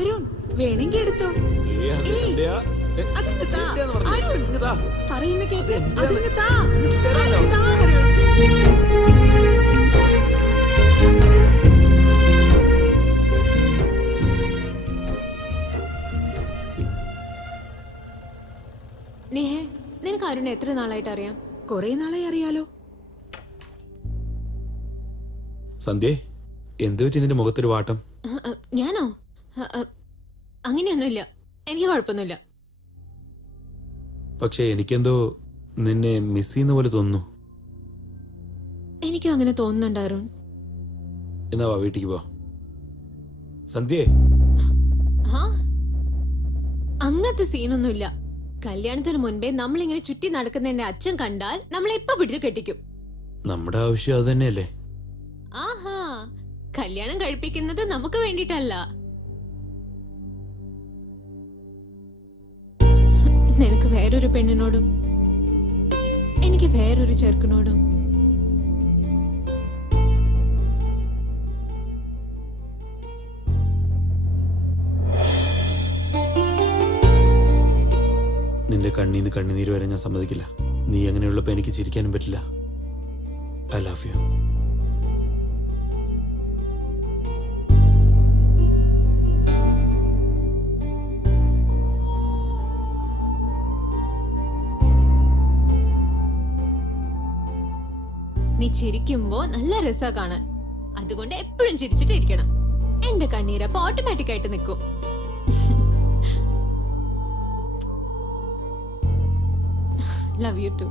അരുൺ വേണമെങ്കിൽ എടുത്തോ. പറയുന്ന കേക്ക്. അതിങ്ങ് താ. അരുൺ. നേഹേ നിനക്ക് അരുൺ എത്ര നാളായിട്ട് അറിയാം? കൊറേ നാളായി അറിയാലോ. സന്ധ്യേ എന്ത് പറ്റി നിന്റെ മുഖത്തൊരു വാട്ടം? ഞാനോ? അങ്ങനെയൊന്നുമില്ല. എനിക്ക് കുഴപ്പമൊന്നുമില്ല. പക്ഷെ എനിക്കെന്തോ നിന്നെ മിസ് ചെയ്യുന്ന പോലെ തോന്നുന്നു. എനിക്കും അങ്ങനെ തോന്നുന്നുണ്ട് അരുൺ. എന്നാ വാ വീട്ടിക്ക് പോ. സന്ധ്യേ. ആ? അങ്ങനത്തെ സീനൊന്നുമില്ല. കല്യാണത്തിന് മുൻപേ നമ്മൾ ഇങ്ങനെ ചുറ്റി നടക്കുന്ന എന്റെ അച്ഛൻ കണ്ടാൽ നമ്മളെ ഇപ്പൊ പിടിച്ച് കെട്ടിക്കും. നമ്മുടെ ആവശ്യം അത് തന്നെയല്ലേ? ആഹാ. കല്യാണം കഴിപ്പിക്കുന്നത് നമുക്ക് വേണ്ടിട്ടല്ല നിനക്ക് വേറൊരു പെണ്ണിനോടും എനിക്ക് വേറൊരു ചെറുക്കനോടും നിന്റെ കണ്ണീന്ന് കണ്ണുനീര് വരെ ഞാൻ സമ്മതിക്കില്ല. നീ അങ്ങനെയുള്ളപ്പോ എനിക്ക് ചിരിക്കാനും പറ്റില്ല. ഐ ലവ് യു ചിരിക്കുമ്പോ നല്ല രസാ കാണാൻ. അതുകൊണ്ട് എപ്പോഴും ചിരിച്ചിട്ടിരിക്കണം. എന്റെ കണ്ണീരപ്പ ഓട്ടോമാറ്റിക് ആയിട്ട് നിൽക്കും. ലവ് യു ടു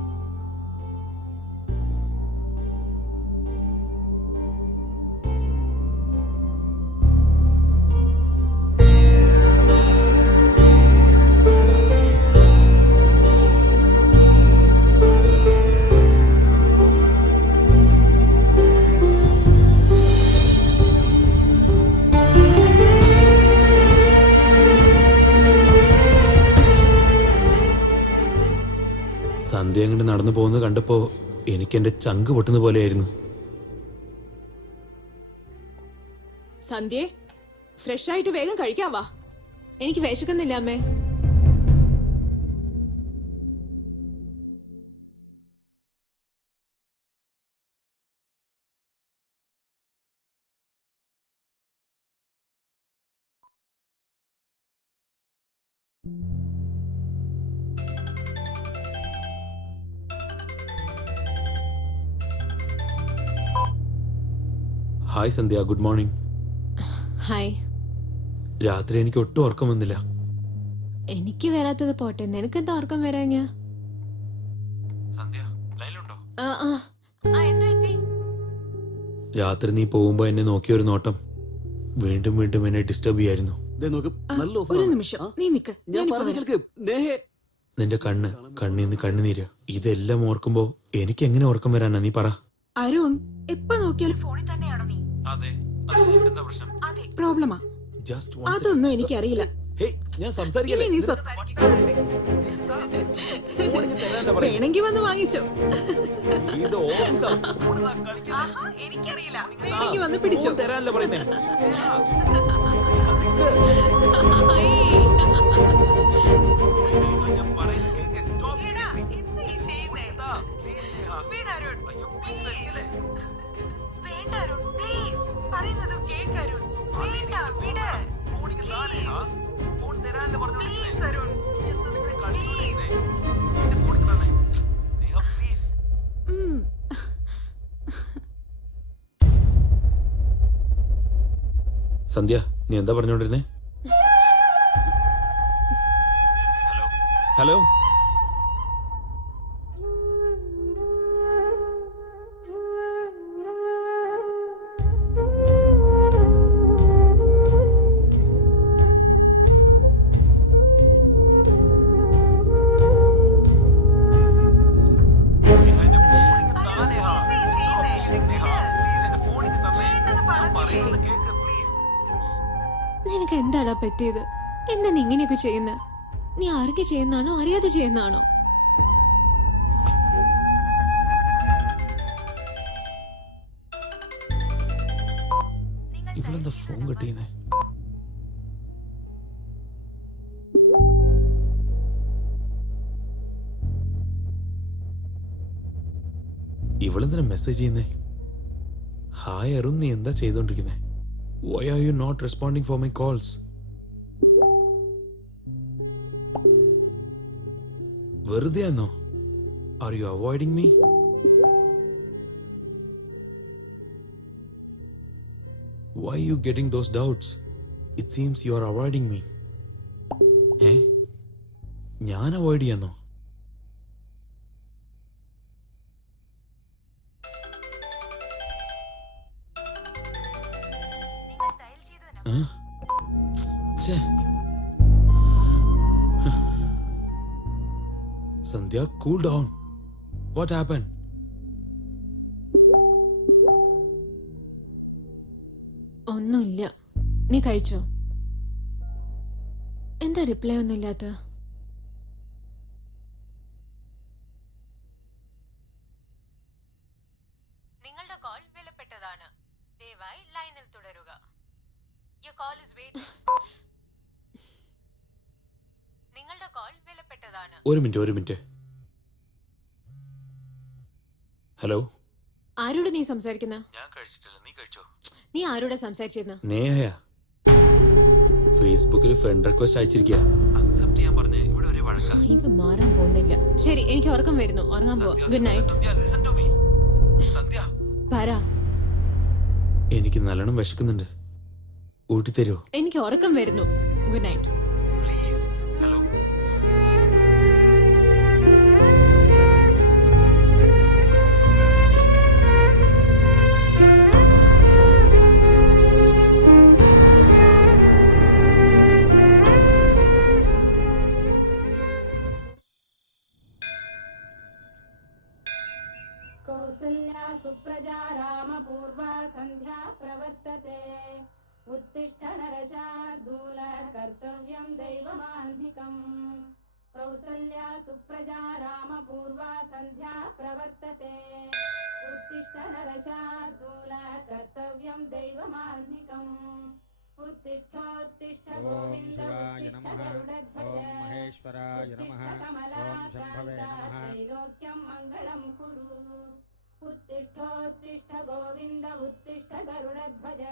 സന്ധ്യ അങ്ങോട്ട് നടന്നു പോകുന്നത് കണ്ടപ്പോ എനിക്ക് എന്റെ ചങ്ക് പൊട്ടുന്ന പോലെയായിരുന്നു. സന്ധ്യേ ഫ്രഷ് ആയിട്ട് വേഗം കഴിക്കാൻ വാ. എനിക്ക് വിശക്കുന്നില്ല അമ്മേ. Hi Sandhya good morning. Hi. രാത്രി എനിക്ക് ഒട്ടും ഉറക്കം വന്നില്ല. എനിക്ക് വരാത്തത് പോട്ടെ നിനക്ക് എന്താ ഓർക്കം വരാങ്ങ സന്ധ്യ ലൈനിലുണ്ടോ? ആ ആ. ആ, എന്ത് പറ്റി? രാത്രി നീ പോകുമ്പോ എന്നെ നോക്കിയ ഒരു നോട്ടം. വീണ്ടും വീണ്ടും എന്നെ ഡിസ്റ്റർബ് ചെയ്യായിരുന്നു. ഒരു. നിമിഷം. നീ നിക്ക് ഞാൻ. നിന്റെ കണ്ണ് കണ്ണീന്ന് കണ്ണുനീര് ഇതെല്ലാം ഓർക്കുമ്പോ എനിക്ക് എങ്ങനെ ഉറക്കം വരാനാ? നീ പറ. അരുൺ എപ്പോ നോക്കിയാലും ഫോണിൽ തന്നെയാണോ പ്രോബ്ലമാ. ജസ്റ്റ് അതൊന്നും എനിക്കറിയില്ല. ഞാൻ വേണമെങ്കിൽ വന്ന് വാങ്ങിച്ചോ. ആഹാ, എനിക്കറിയില്ല. എനിക്ക് വന്ന് പിടിച്ചോ. തരാനല്ലോ പറയുന്നേ. സന്ധ്യ നീ എന്താ പറഞ്ഞോണ്ടിരുന്നേ? ഹലോ നിനക്ക് എന്താടാ പറ്റിയത്? എന്താ നീ ഇങ്ങനെയൊക്കെ ചെയ്യുന്ന? നീ ആർക്ക് ചെയ്യുന്നാണോ അറിയാതെ ചെയ്യുന്നാണോ? ഇവളെന്തിനാ മെസ്സേജ് ചെയ്യുന്നേ? ഹായ് അരുൺ നീ എന്താ ചെയ്തോണ്ടിരിക്കുന്നേ? Why are you not responding for my calls വെറുതെ ആണോ are you avoiding me why you getting those doubts it seems you are avoiding me ഏ? ഞാൻ avoid ചെയ്യാന്നോ? Sandhya cool down what happen ഒന്നുമില്ല. നീ കഴിച്ചോ? എന്താ റിപ്ലൈ ഒന്നും ഒരു മിനിറ്റ് ഒരു മിനിറ്റ്. ഹലോ? ആരോട് നീ സംസാരിക്കുന്ന? ഞാൻ കഴിച്ചിട്ടില്ല. നീ കഴിച്ചോ? നീ ആരോടെ സംസാരിച്ചിരുന്ന? നേഹയാ ഫേസ്ബുക്കിൽ ഫ്രണ്ട് റിക്വസ്റ്റ് അയച്ചിരിക്കുക അക്സെപ്റ്റ് ചെയ്യാൻ പറഞ്ഞേ ഇവിടെ ഒരു വഴക്കാ. ഇവ മാറാൻ പോകുന്നില്ല. ശരി എനിക്ക് ഉറക്കം വരുന്നു. ഉറങ്ങാൻ പോവാ. Good night Sandhya listen to me Sandhya. പറ. എനിക്ക് നല്ലോണം വിശക്കുന്നുണ്ട്. ഊട്ടി തരുമോ എനിക്ക് ഉറക്കം വരുന്നു. ഗുഡ് നൈറ്റ് रामपूर्वा सन्ध्या प्रवर्तते। उत्तिष्ठ नरशार्दूल कर्तव्यं दैवमान्धिकम् कौसल्या सुप्रजा रामपूर्वा सन्ध्या प्रवर्तते। उत्तिष्ठ नरशार्दूल कर्तव्यं दैवमान्धिकम् उत्तिष्ठोत्तिष्ठ ॐ गोविन्द शिवाय उत्तिष्ठ नमः। गरुडध्वज। ॐ महेश्वराय नमः। ॐ शम्भवे नमः। त्रैलोक्यं मङ्गलं कुरु उत्तिष्ठोत्तिष्ठ गोविन्द उत्तिष्ठ गरुडध्वज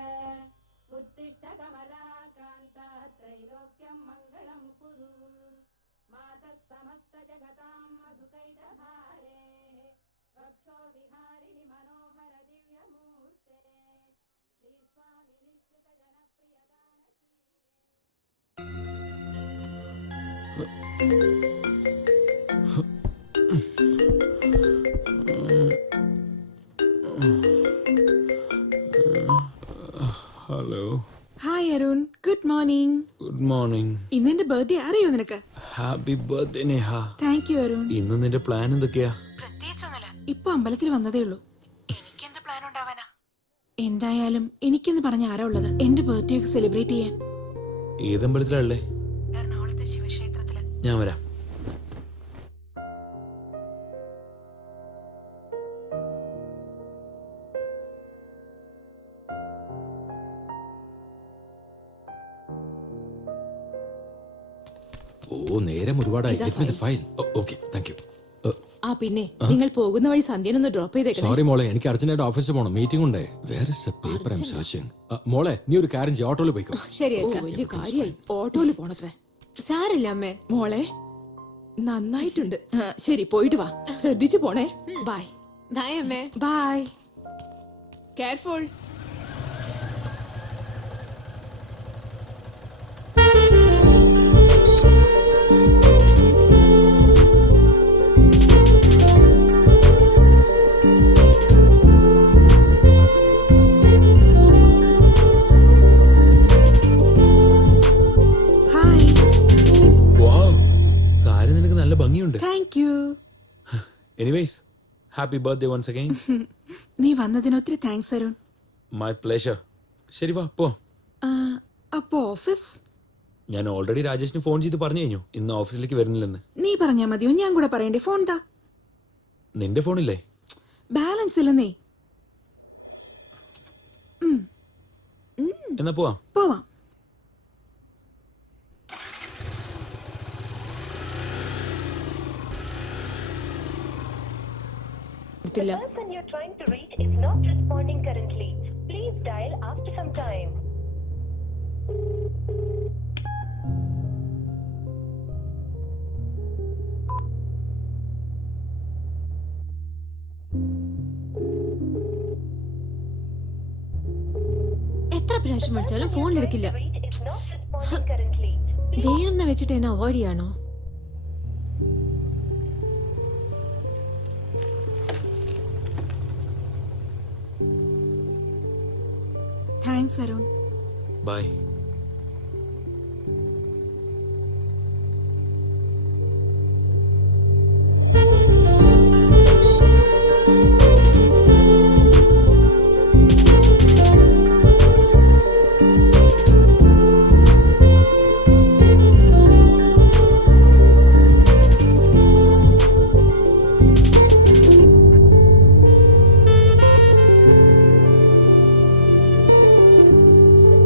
ബർത്ത്ഡേ അറിയോ നിനക്ക്? Happy birthday Neha thank you Arun ഇന്ന് നിന്റെ പ്ലാൻ എന്തൊക്കെയാ? പ്രത്യേകിച്ചൊന്നുമില്ല ഇപ്പൊ അമ്പലത്തിൽ വന്നതേ ഉള്ളൂ. എനിക്കെന്ത് പ്ലാൻ ഉണ്ടാവാനാ? എന്തായാലും എനിക്കെന്ന് പറഞ്ഞ ആരാ ഉള്ളത്? എന്റെ ബർത്ത്ഡേ ഒക്കെ സെലിബ്രേറ്റ് ചെയ്യാൻ. ഏതമ്പലത്തിലല്ലേ എറണാകുളത്തെ ശിവക്ഷേത്രത്തിൽ. ഞാൻ വരാം. ഓ നേരം ഒരുപാടായി. Uh, ആ പിന്നെ നിങ്ങൾ പോകുന്ന വഴി സന്ധ്യനൊന്ന് ഡ്രോപ്പ് ചെയ്തേക്കണേ. സോറി മോളെ എനിക്ക് അർജന്റായിട്ട് ഓഫീസിൽ പോകണം മീറ്റിംഗ് ഉണ്ട്. എ പേപ്പർ ഐം സെർച്ചിങ് മോളെ നീ ഒരു കാര്യം ചെയ്യ ഓട്ടോയിൽ പോയിക്കോ. ശരി വലിയ കാര്യായി. ഓട്ടോയിൽ പോണത്രേ. സാരില്ല അമ്മേ. മോളെ നന്നായിട്ടുണ്ട്. ശരി പോയിട്ട് വാ. ശ്രദ്ധിച്ചു പോണേ. ബൈ ബൈ അമ്മേ. Bye careful anyways happy birthday once again നീ വന്നതിന് ഒത്തിരി താങ്ക്സ് അരുൺ. മൈ പ്ലേഷർ ശരി വാ പോ. ആ, അപ്പോ ഓഫീസ് ഞാൻ ഓൾറെഡി രാജേഷിന് ഫോൺ ചെയ്ത് പറഞ്ഞു കഴിഞ്ഞു. ഇന്ന് ഓഫീസിലേക്ക് വരുന്നില്ലെന്ന്. നീ പറഞ്ഞാ മതിയോ? ഞാൻ കൂടെ പറയണ്ടേ? ഫോൺ താ നിന്റെ ഫോണില്ലേ ബാലൻസ് ഇല്ലെന്നേ. എന്നാ പോവാം. പോവാം. Time. എത്ര പ്രാവശ്യം വിളിച്ചാലും ഫോൺ എടുക്കില്ല Reach is not responding currently. വേണമെന്ന് വെച്ചിട്ട് എന്നെ അവോയ്ഡ് ചെയ്യാണോ താങ്ക്സ് അരുൺ ബൈ